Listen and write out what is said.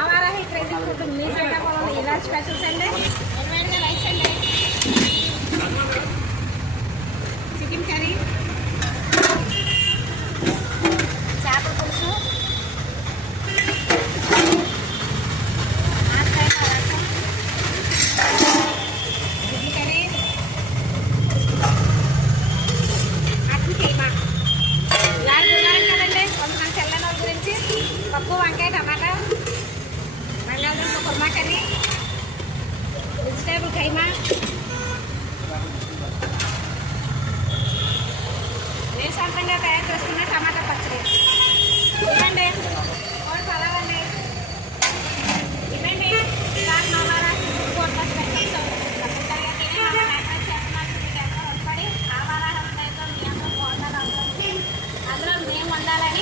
ఆవారాహి crazy food మీ శ్రీకాకుళంలో ఇలా specials అండి. వేడివేడిగా రైస్ అండి, చికెన్ కర్రీ, చేపల పులుసు, ఆనకాయ రసం, గుడ్లు కర్రీ, అట్టు కీమా. లారీ గురువారం కదండి, కొంతమంది తెల్లని వాళ్ళ గురించి పప్పు, వంకాయ, టమాటా, బంగాళదుంప కుర్మా కర్రీ, వెజిటేబుల్ కైమా, నేను సొంతంగా తయారు చేసుకున్న టమాటా పచ్చడి. ఇవ్వండి కోడి పలావ్ అండి. ఇవ్వండి సార్ నవారా కోట్ల స్పెషల్స్. తప్పనిసరిగా తిని మన బ్యాక్గ్రౌండ్ చేస్తున్నారు. మీకు ఎంతో రుణపడి ఆవారా హెల్త్తో మీ అందరూ బాగున్నారు. అందులో మేము ఉండాలని